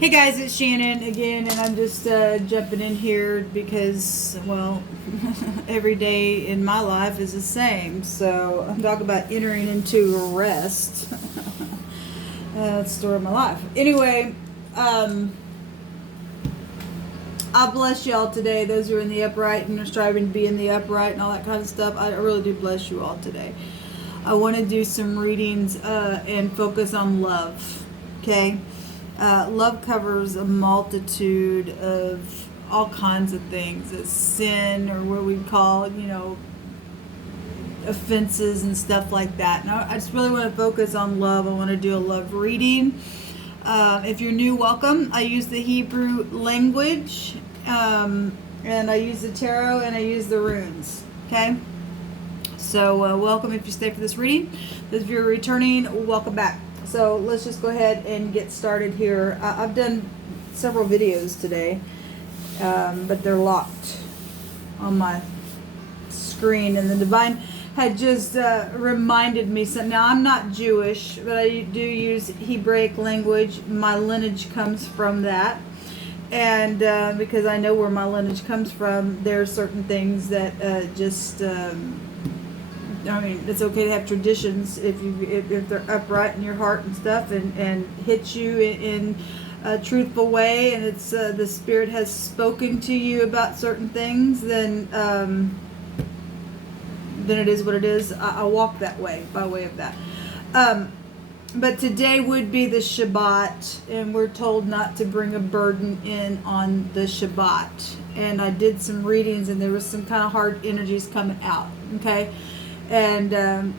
Hey guys, it's Shannon again, and I'm just jumping in here because, well, every day in my life is the same. So I'm talking about entering into a rest. That's the story of my life. Anyway, I bless y'all today. Those who are in the upright and are striving to be in the upright and all that kind of stuff. I really do bless you all today. I want to do some readings and focus on love. Okay. Love covers a multitude of all kinds of things. It's sin, or what we call, offenses and stuff like that. And I just really want to focus on love. I want to do a love reading. If you're new, welcome. I use the Hebrew language, and I use the tarot, and I use the runes. Okay? So welcome if you stay for this reading. Those of you who are returning, welcome back. So let's just go ahead and get started here. I've done several videos today, but they're locked on my screen. And the Divine had just reminded me something. Now, I'm not Jewish, but I do use Hebraic language. My lineage comes from that. And because I know where my lineage comes from, there are certain things that it's okay to have traditions if they're upright in your heart and stuff, and hit you in a truthful way, and it's the Spirit has spoken to you about certain things, then it is what it is. I walk that way by way of that. But today would be the Shabbat, and we're told not to bring a burden in on the Shabbat. And I did some readings, and there was some kind of hard energies coming out. Okay. And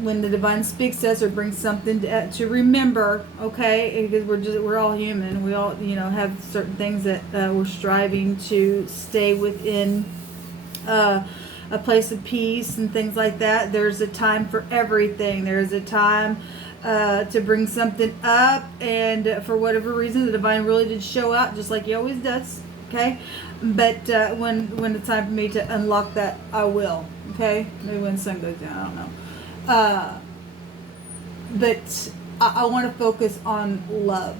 when the Divine speaks to us or brings something to remember, okay, because we're all human, we all have certain things that we're striving to stay within a place of peace and things like that. There's a time for everything. There's a time to bring something up, and for whatever reason, the Divine really did show out, just like He always does. Okay, but when it's time for me to unlock that, I will. Okay, maybe when the sun goes down, I don't know. But I want to focus on love,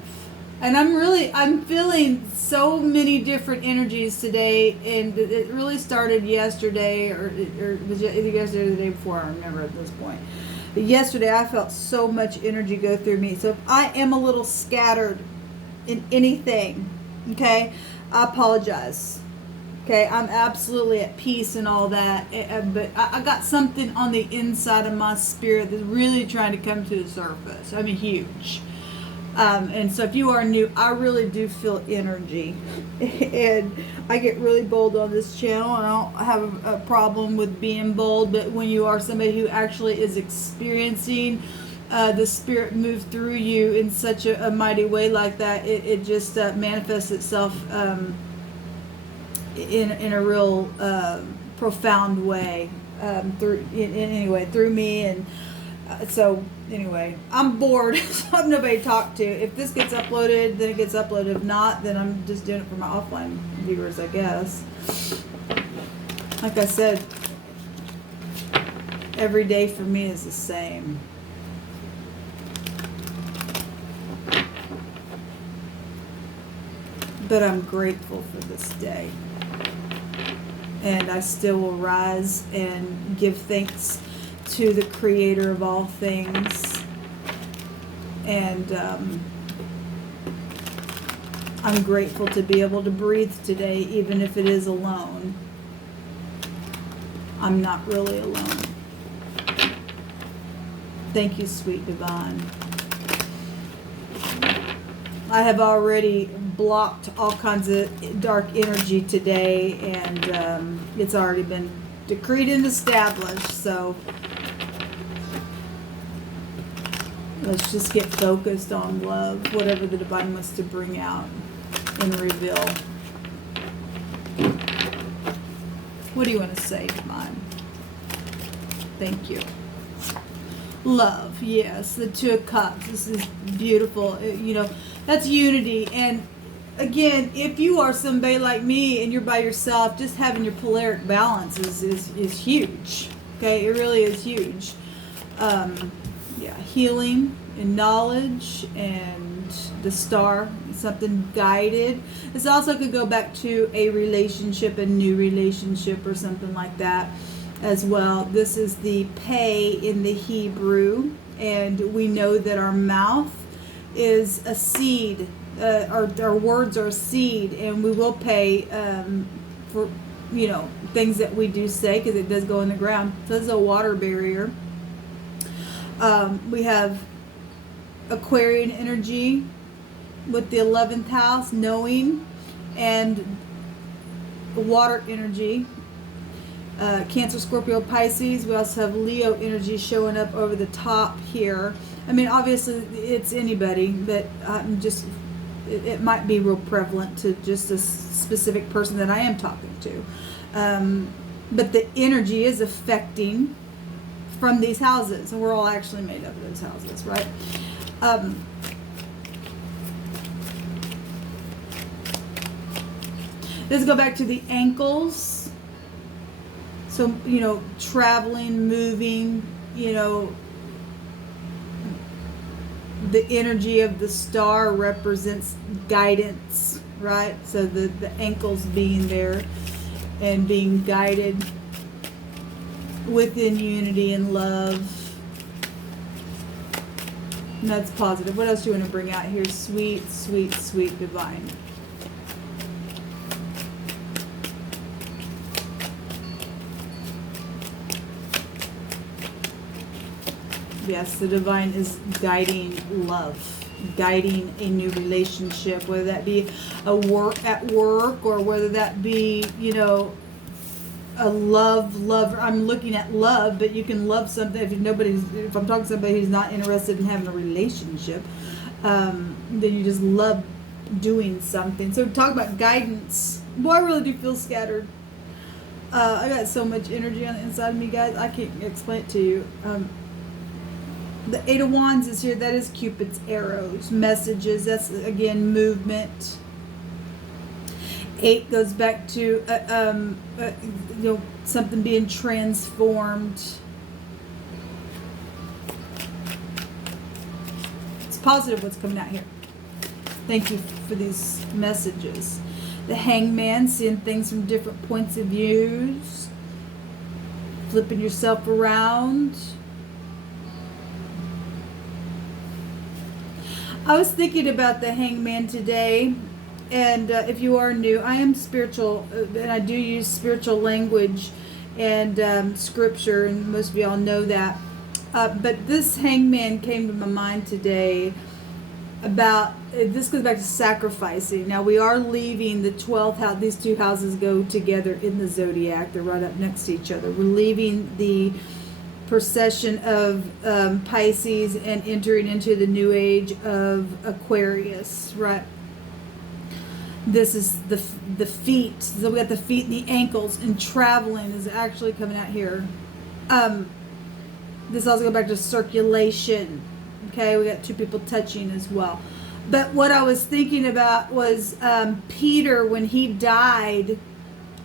and I'm feeling so many different energies today, and it really started yesterday, or it was either yesterday or the day before. I remember at this point. But yesterday, I felt so much energy go through me. So if I am a little scattered in anything, okay, I apologize. Okay, I'm absolutely at peace and all that, but I got something on the inside of my spirit that's really trying to come to the surface. I mean, huge. And so if you are new, I really do feel energy. And I get really bold on this channel. I don't have a problem with being bold, but when you are somebody who actually is experiencing the Spirit move through you in such a mighty way like that, it just manifests itself in a real profound way through me. And so anyway, I'm bored. So I have nobody to talk to. If this gets uploaded, then it gets uploaded. If not, then I'm just doing it for my offline viewers, I guess. Like I said, every day for me is the same. But I'm grateful for this day. And I still will rise and give thanks to the Creator of all things. And I'm grateful to be able to breathe today, even if it is alone. I'm not really alone. Thank you, sweet Divine. I have already blocked all kinds of dark energy today, and it's already been decreed and established. So let's just get focused on love, whatever the Divine wants to bring out and reveal. What do you want to say, Divine? Thank you. Love, yes, the Two of Cups. This is beautiful. That's unity. And again, if you are somebody like me and you're by yourself, just having your polaric balance is huge. Okay, it really is huge. Healing and knowledge and and the star, something guided. This also could go back to a relationship, a new relationship or something like that as well. This is the pay in the Hebrew, and we know that our mouth is a seed. Our words are a seed, and we will pay for things that we do say, because it does go in the ground. So this is a water barrier. We have Aquarian energy with the 11th house, knowing, and water energy. Cancer, Scorpio, Pisces. We also have Leo energy showing up over the top here. I mean, obviously it's anybody, but it might be real prevalent to just a specific person that I am talking to. But the energy is affecting from these houses, and we're all actually made up of those houses, right? Let's go back to the ankles. So, traveling, moving, the energy of the star represents guidance, right? So the ankles being there and being guided within unity and love. And that's positive. What else do you want to bring out here? Sweet, sweet, sweet divine. Yes, the divine is guiding love, guiding a new relationship, whether that be at work, or whether that be, a love. I'm looking at love, but you can love something if I'm talking to somebody who's not interested in having a relationship, then you just love doing something. So talk about guidance. Boy, I really do feel scattered. I got so much energy on the inside of me, guys. I can't explain it to you. The Eight of Wands is here. That is Cupid's arrows, messages. That's, again, movement. 8 goes back to something being transformed. It's positive what's coming out here. Thank you for these messages. The Hangman, seeing things from different points of views, flipping yourself around. I was thinking about the Hangman today, and if you are new, I am spiritual, and I do use spiritual language and scripture, and most of y'all know that. But this Hangman came to my mind today about, this goes back to sacrificing. Now, we are leaving the 12th house. These two houses go together in the zodiac. They're right up next to each other. We're leaving the procession of Pisces and entering into the new age of Aquarius, right? This is the feet. So we got the feet and the ankles, and traveling is actually coming out here. This also goes back to circulation. Okay, we got two people touching as well. But what I was thinking about was Peter, when he died,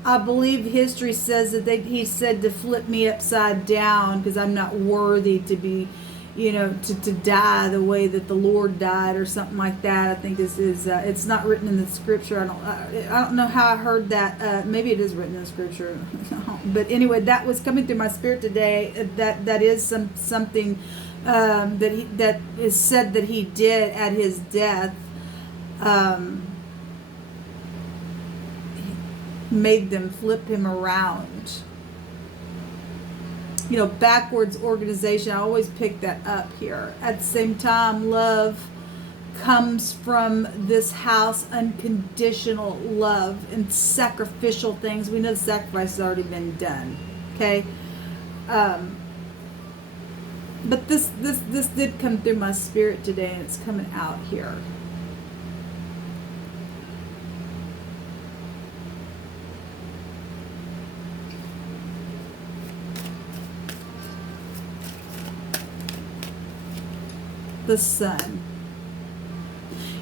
I believe history says that he said to flip me upside down, because I'm not worthy to be, to die the way that the Lord died, or something like that. I think this is, it's not written in the scripture. I don't know how I heard that. Maybe it is written in the scripture. But anyway, that was coming through my spirit today. That is something that is said that he did at his death. Made them flip him around. Backwards organization. I always pick that up here. At the same time, love comes from this house, unconditional love and sacrificial things. We know the sacrifice has already been done. Okay? But this did come through my spirit today, and it's coming out here. The sun.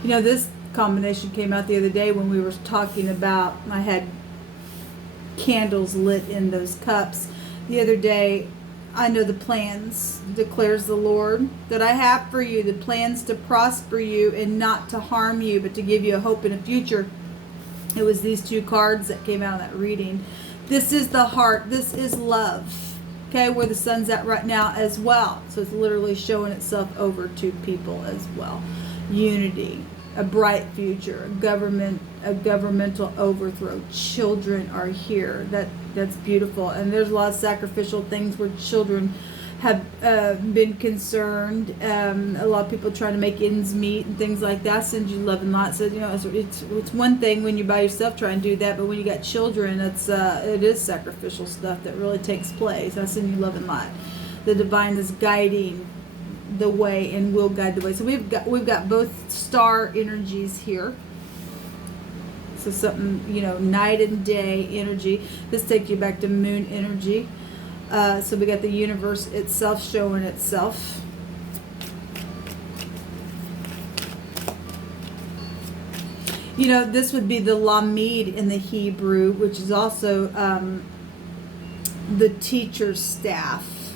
This combination came out the other day when we were talking about, I had candles lit in those cups. The other day, I know the plans, declares the Lord, that I have for you, the plans to prosper you and not to harm you, but to give you a hope and a future. It was these two cards that came out of that reading. This is the heart. This is love. Okay, where the sun's at right now as well. So it's literally showing itself over to people as well. Unity, a bright future, a governmental overthrow. Children are here. That's beautiful. And there's a lot of sacrificial things where children have been concerned. A lot of people trying to make ends meet and things like that. Send you love and light. So it's one thing when you're by yourself trying to do that, but when you got children, it is sacrificial stuff that really takes place. I send you love and light. The divine is guiding the way and will guide the way. So we've got both star energies here. So something, night and day energy. This takes you back to moon energy. So we got the universe itself showing itself. This would be the Lamed in the Hebrew, which is also the teacher's staff,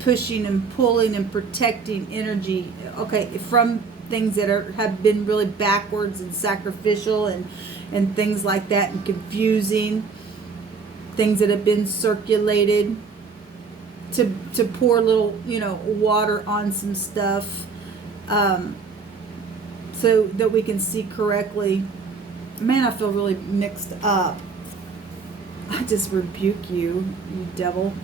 pushing and pulling and protecting energy. Okay, from things that have been really backwards and sacrificial and things like that, and confusing. Things that have been circulated, to pour a little, water on some stuff, so that we can see correctly. Man, I feel really mixed up. I just rebuke you, you devil.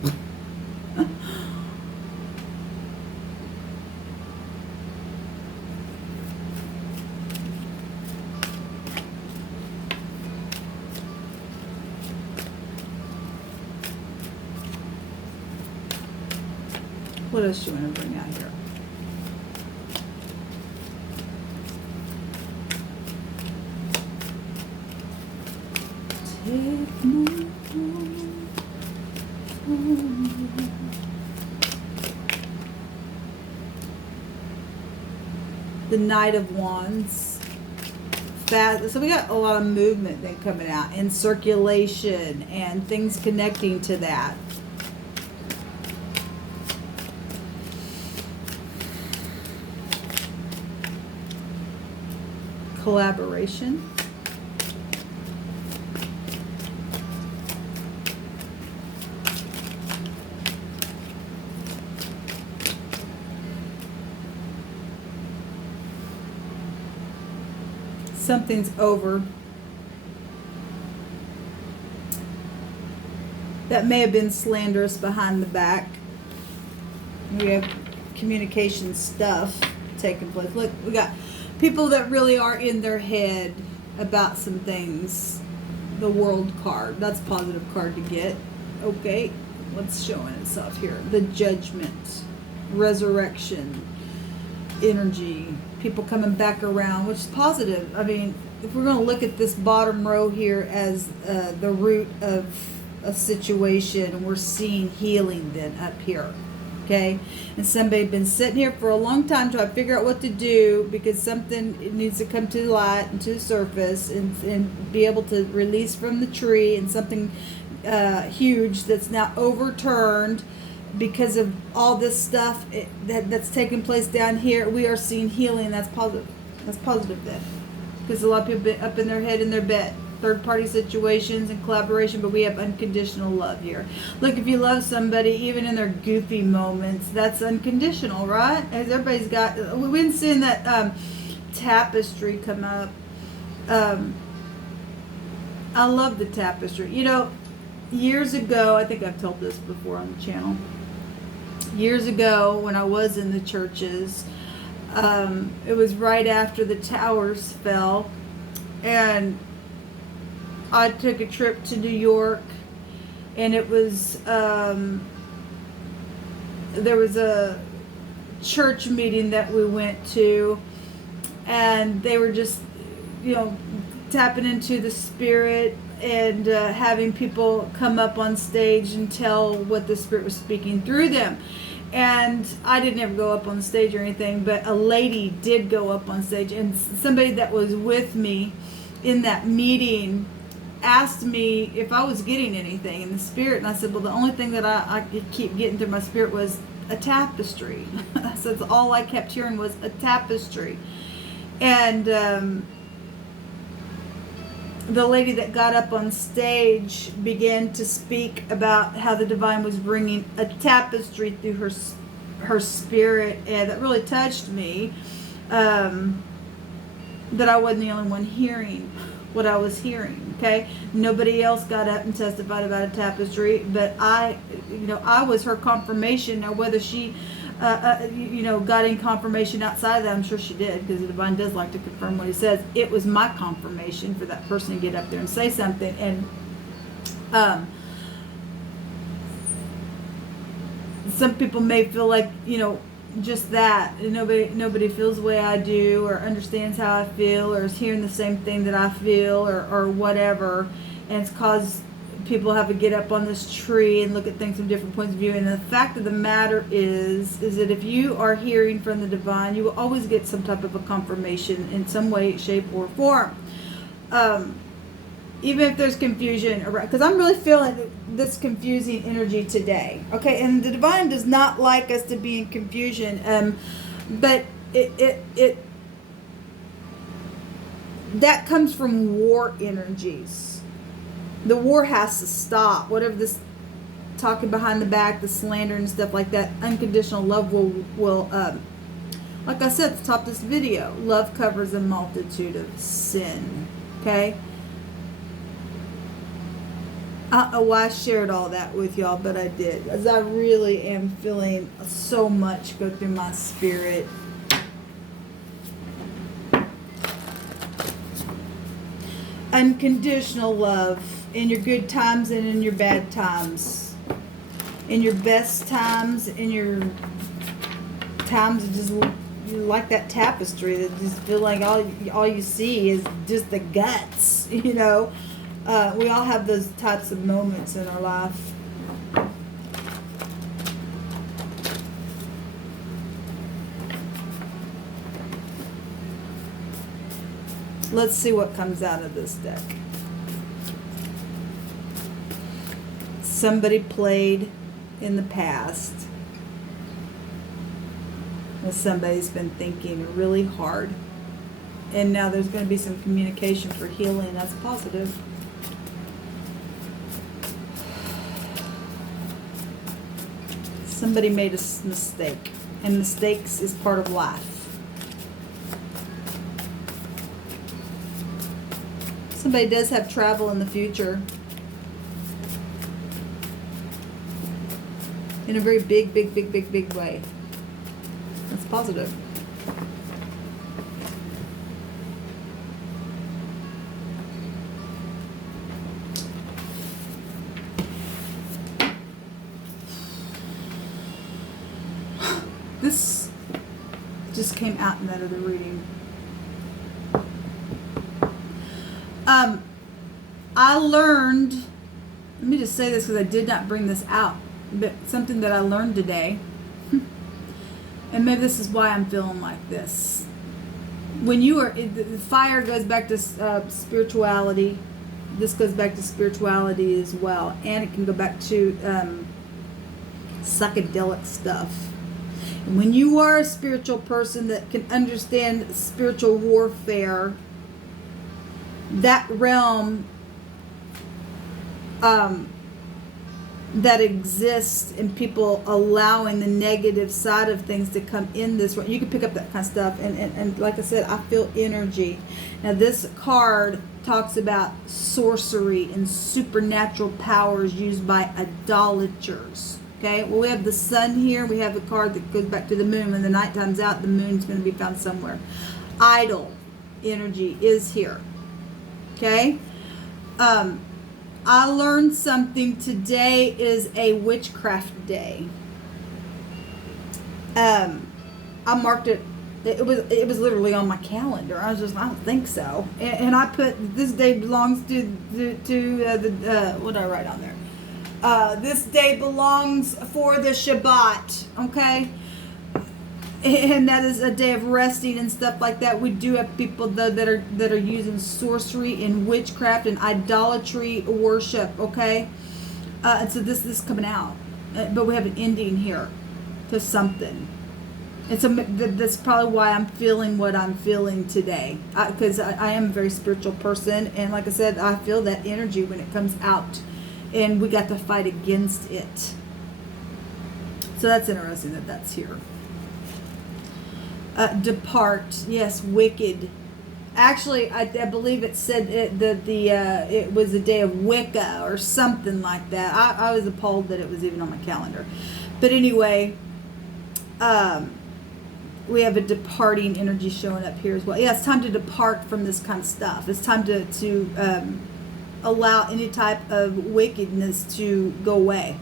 What else do you want to bring out here? Take my hand from you. The Knight of Wands. So we got a lot of movement then coming out, and circulation and things connecting to that. Collaboration. Something's over. That may have been slanderous behind the back. We have communication stuff taking place. Look, we got people that really are in their head about some things. The World card. That's a positive card to get. Okay, what's showing itself here? The Judgment, Resurrection, energy, people coming back around, which is positive. I mean, if we're going to look at this bottom row here as the root of a situation, we're seeing healing then up here. Okay, and somebody been sitting here for a long time trying to figure out what to do, because something needs to come to the light and to the surface, and be able to release from the tree, and something huge that's now overturned because of all this stuff that's taking place down here. We are seeing healing. That's positive. That's positive then, because a lot of people been up in their head in their bed. Third-party situations and collaboration, but we have unconditional love here. Look, if you love somebody, even in their goofy moments, that's unconditional, right? As everybody's got, we've been seeing that tapestry come up. I love the tapestry. Years ago, I think I've told this before on the channel. Years ago, when I was in the churches, it was right after the towers fell, and I took a trip to New York, and it was, there was a church meeting that we went to, and they were just, tapping into the spirit, and having people come up on stage and tell what the spirit was speaking through them. And I didn't ever go up on stage or anything, but a lady did go up on stage, and somebody that was with me in that meeting asked me if I was getting anything in the spirit, and I said, well, the only thing that I could keep getting through my spirit was a tapestry. I said, all I kept hearing was a tapestry. And the lady that got up on stage began to speak about how the divine was bringing a tapestry through her spirit, and that really touched me, that I wasn't the only one hearing what I was hearing. Okay, nobody else got up and testified about a tapestry, but I was her confirmation. Now whether she got any confirmation outside of that, I'm sure she did, because the divine does like to confirm what he says. It was my confirmation for that person to get up there and say something. And some people may feel like, just that, nobody feels the way I do, or understands how I feel, or is hearing the same thing that I feel, or whatever, and it's caused people have to get up on this tree and look at things from different points of view. And the fact of the matter is that if you are hearing from the divine, you will always get some type of a confirmation in some way, shape, or form. Even if there's confusion around, because I'm really feeling this confusing energy today. Okay, and the divine does not like us to be in confusion, but it that comes from war energies. The war has to stop. Whatever this talking behind the back, the slander and stuff like that, unconditional love will like I said at the top of this video, love covers a multitude of sin. Okay? I don't know why I shared all that with y'all, but I did, as I really am feeling so much go through my spirit. Unconditional love in your good times and in your bad times, in your best times, in your times of just like that tapestry that just feel like all you see is just the guts. We all have those types of moments in our life. Let's see what comes out of this deck. Somebody played in the past. Well, somebody's been thinking really hard. And now there's going to be some communication for healing. That's positive. Somebody made a mistake. And mistakes is part of life. Somebody does have travel in the future. In a very big way. That's positive. This just came out in that other reading. I learned, let me just say this because I did not bring this out, but something that I learned today, and maybe this is why I'm feeling like this. When you are, the fire goes back to spirituality. This goes back to spirituality as well, and it can go back to psychedelic stuff. And when you are a spiritual person that can understand spiritual warfare, that realm that exists in people allowing the negative side of things to come in this realm. You can pick up that kind of stuff, and like I said, I feel energy. Now this card talks about sorcery and supernatural powers used by idolaters. Okay, well, we have the sun here. We have the card that goes back to the moon. When the night time's out, the moon's going to be found somewhere. Idol energy is here. Okay, I learned something. Today is a witchcraft day. I marked it. It was literally on my calendar. I was just, I don't think so. And I put, this day belongs to what did I write on there? This day belongs for the Shabbat. Okay. and that is a day of resting and stuff like that. We do have people though that are using sorcery and witchcraft and idolatry worship. Okay, and so this is coming out, but we have an ending here to something. And so that's probably why I'm feeling what I'm feeling today, because I am a very spiritual person, and like I said, I feel that energy when it comes out, and we got to fight against it. So that's interesting that that's here. Depart, yes, wicked. Actually, I believe it said it was a day of Wicca or something like that. I was appalled that it was even on my calendar. But anyway, we have a departing energy showing up here as well. Yeah, it's time to depart from this kind of stuff. It's time to allow any type of wickedness to go away.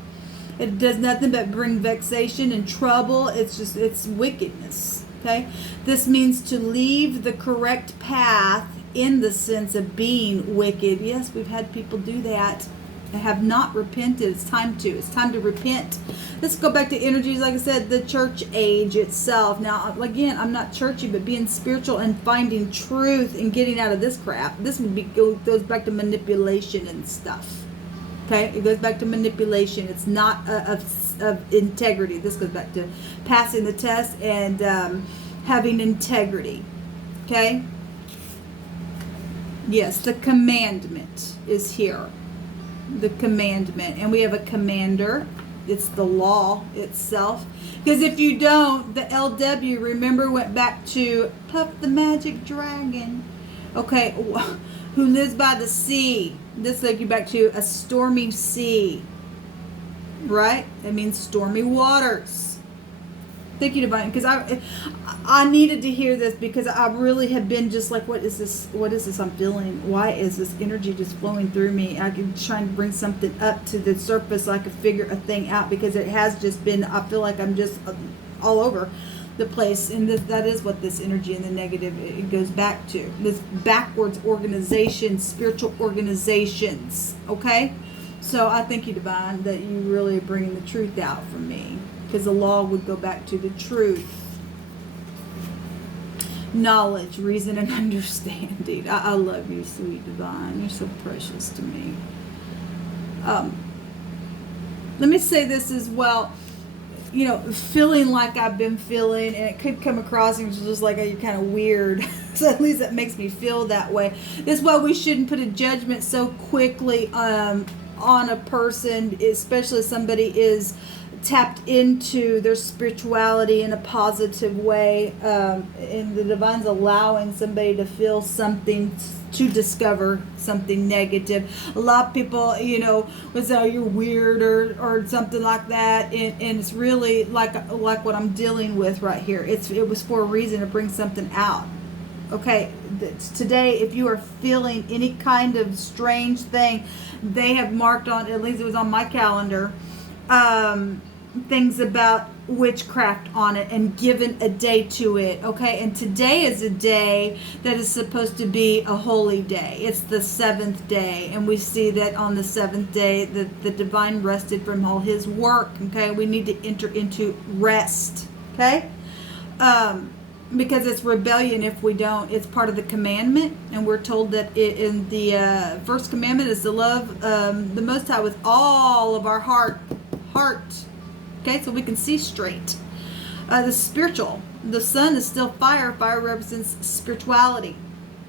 It does nothing but bring vexation and trouble. It's wickedness. Okay, this means to leave the correct path in the sense of being wicked. Yes, we've had people do that. They have not repented. It's time to repent. Let's go back to energies. Like I said, the church age itself. Now, again, I'm not churchy, but being spiritual and finding truth and getting out of this crap. This would be goes back to manipulation and stuff. Okay, it goes back to manipulation. It's not of integrity. This goes back to passing the test and having integrity. Okay. Yes, the commandment is here. The commandment, and we have a commander. It's the law itself, because if you don't, the LW, remember, went back to Puff the Magic Dragon, okay, who lives by the sea. This took you back to a stormy sea, right? That means stormy waters. Thank you, Divine, because I needed to hear this, because I really have been just like, what is this I'm feeling? Why is this energy just flowing through me? I can try and bring something up to the surface so I could figure a thing out, because it has just been, I feel like I'm just all over the place, and that is what this energy and the negative, it goes back to. This backwards organization, spiritual organizations, okay? So I thank you, Divine, that you really are bringing the truth out for me, because the law would go back to the truth. Knowledge, reason, and understanding. I love you, sweet Divine. You're so precious to me. Let me say this as well. You know, feeling like I've been feeling, and it could come across and it's just like, oh, you're kind of weird. So at least that makes me feel that way. This is why we shouldn't put a judgment so quickly on a person, especially if somebody is tapped into their spirituality in a positive way, and the Divine's allowing somebody to feel something, to discover something negative. A lot of people, you know, would say, oh, you're weird or something like that, and it's really like what I'm dealing with right here. It was for a reason, to bring something out. Okay, today, if you are feeling any kind of strange thing, they have marked on, at least it was on my calendar, things about witchcraft on it, and given a day to it. Okay, and today is a day that is supposed to be a holy day. It's the 7th day, and we see that on the 7th day the Divine rested from all his work. Okay, we need to enter into rest. Okay, because it's rebellion if we don't. It's part of the commandment, and we're told that in the first commandment is to love the Most High with all of our heart. Okay, so we can see straight. The spiritual, the sun is still fire. Fire represents spirituality.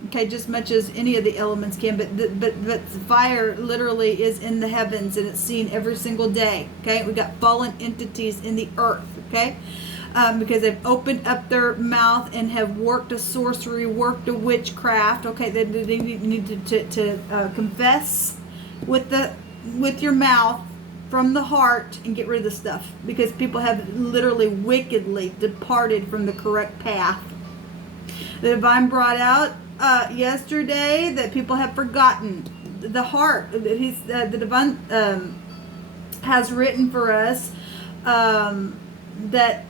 Okay, just much as any of the elements can, but fire literally is in the heavens, and it's seen every single day. Okay, we got fallen entities in the earth. Okay, because they've opened up their mouth and have worked a sorcery, worked a witchcraft. Okay, they need to confess with your mouth, from the heart, and get rid of the stuff, because people have literally wickedly departed from the correct path. The Divine brought out yesterday that people have forgotten the heart. The Divine has written for us that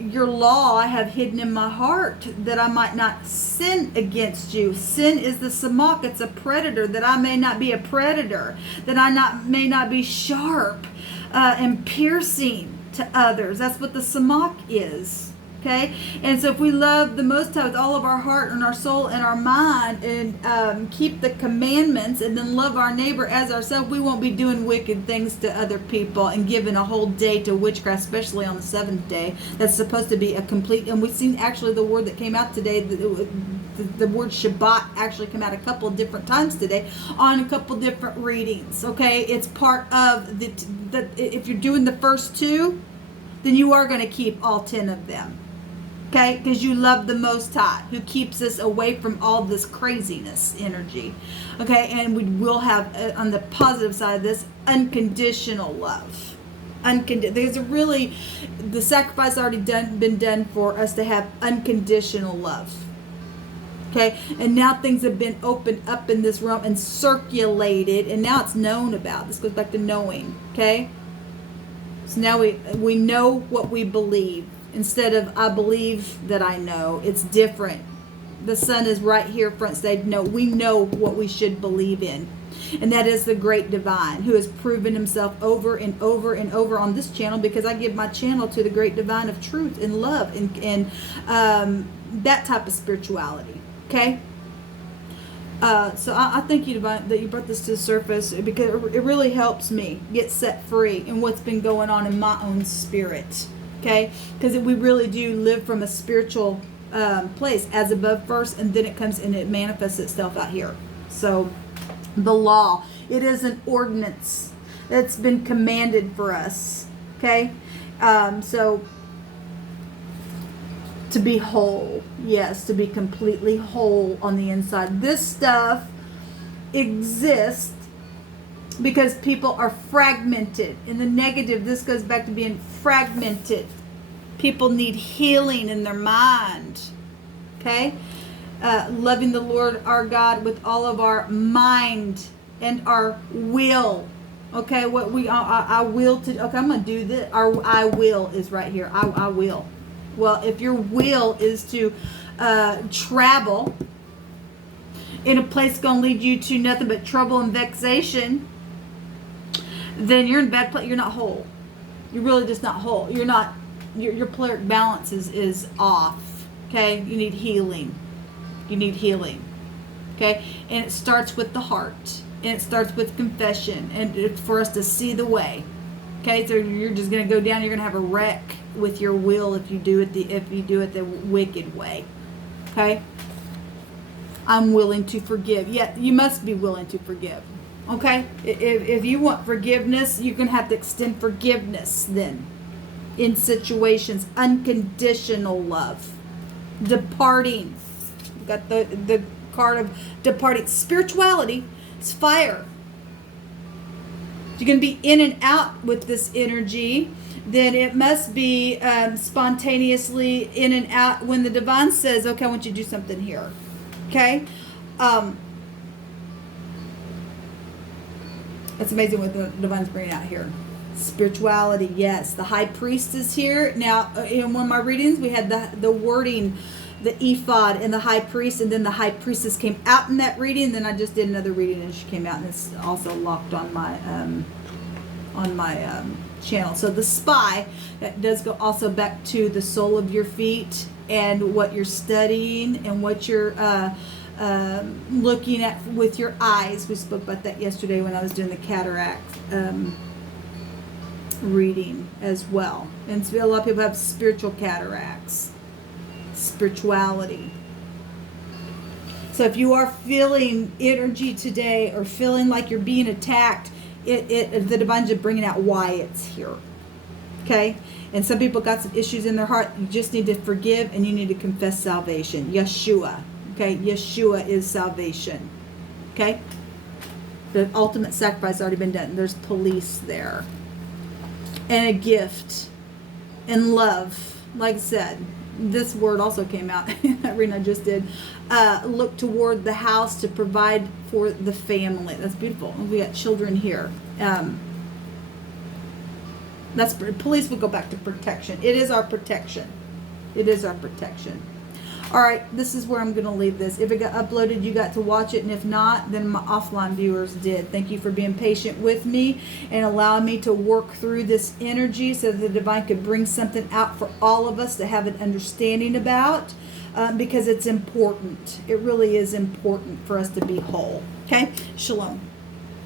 your law I have hidden in my heart, that I might not sin against you. Sin is the samach. It's a predator, that I may not be a predator, that I may not be sharp and piercing to others. That's what the samach is. Okay, and so if we love the Most High with all of our heart and our soul and our mind, and keep the commandments, and then love our neighbor as ourselves, we won't be doing wicked things to other people and giving a whole day to witchcraft, especially on the seventh day. That's supposed to be a complete. And we've seen actually the word that came out today. The word Shabbat actually came out a couple of different times today on a couple different readings. Okay, it's part of the if you're doing the first two, then you are going to keep all 10 of them. Okay, because you love the Most High, who keeps us away from all this craziness energy. Okay, and we will have, on the positive side of this, unconditional love. There's really, the sacrifice already been done for us to have unconditional love. Okay, and now things have been opened up in this realm and circulated, and now it's known about. This goes back to knowing. Okay, so now we know what we believe. Instead of I believe that I know, it's different. The sun is right here front stage. No, we know what we should believe in. And that is the great divine, who has proven himself over and over and over on this channel, because I give my channel to the great divine of truth and love and that type of spirituality. Okay? So I thank you, Divine, that you brought this to the surface, because it really helps me get set free in what's been going on in my own spirit. Okay, because we really do live from a spiritual place, as above first, and then it comes and it manifests itself out here. So the law, it is an ordinance that's been commanded for us. Okay, so to be whole, yes, to be completely whole on the inside. This stuff exists because people are fragmented. In the negative, this goes back to being fragmented. People need healing in their mind. Okay? Loving the Lord our God with all of our mind and our will. Okay, what I will to, okay, I'm going to do this. Our I will is right here. I will. Well, if your will is to travel in a place going to lead you to nothing but trouble and vexation, then you're in a bad place. You're not whole. You're really just not whole. You're not, your polaric balance is off. Okay? You need healing. You need healing. Okay? And it starts with the heart. And it starts with confession. And it's for us to see the way. Okay? So you're just going to go down. You're going to have a wreck with your will if you do it the wicked way. Okay? I'm willing to forgive. Yeah, you must be willing to forgive. Okay? If you want forgiveness, you're going to have to extend forgiveness then. In situations. Unconditional love. Departing. You got the card of departing. Spirituality is fire. If you're going to be in and out with this energy, then it must be spontaneously in and out when the divine says, okay, I want you to do something here. Okay? It's amazing what the divine's bringing out here. Spirituality, yes. The high priest is here. Now, in one of my readings, we had the wording, the ephod and the high priest, and then the high priestess came out in that reading. Then I just did another reading, and she came out, and it's also locked on my channel. So the spy, that does go also back to the sole of your feet and what you're studying and what you're looking at with your eyes. We spoke about that yesterday when I was doing the cataract reading as well. And so a lot of people have spiritual cataracts. Spirituality. So if you are feeling energy today or feeling like you're being attacked, the divine's just bringing out why it's here. Okay? And some people got some issues in their heart. You just need to forgive and you need to confess salvation. Yeshua. Okay? Yeshua is salvation. Okay? The ultimate sacrifice has already been done. There's police there. And a gift. And love. Like I said, this word also came out in that reading I just did. Look toward the house to provide for the family. That's beautiful. We got children here. That's police would go back to protection. It is our protection. It is our protection. All right, this is where I'm going to leave this. If it got uploaded, you got to watch it, and if not, then my offline viewers did. Thank you for being patient with me and allowing me to work through this energy so that the divine could bring something out for all of us to have an understanding about, because it's important. It really is important for us to be whole. Okay? Shalom.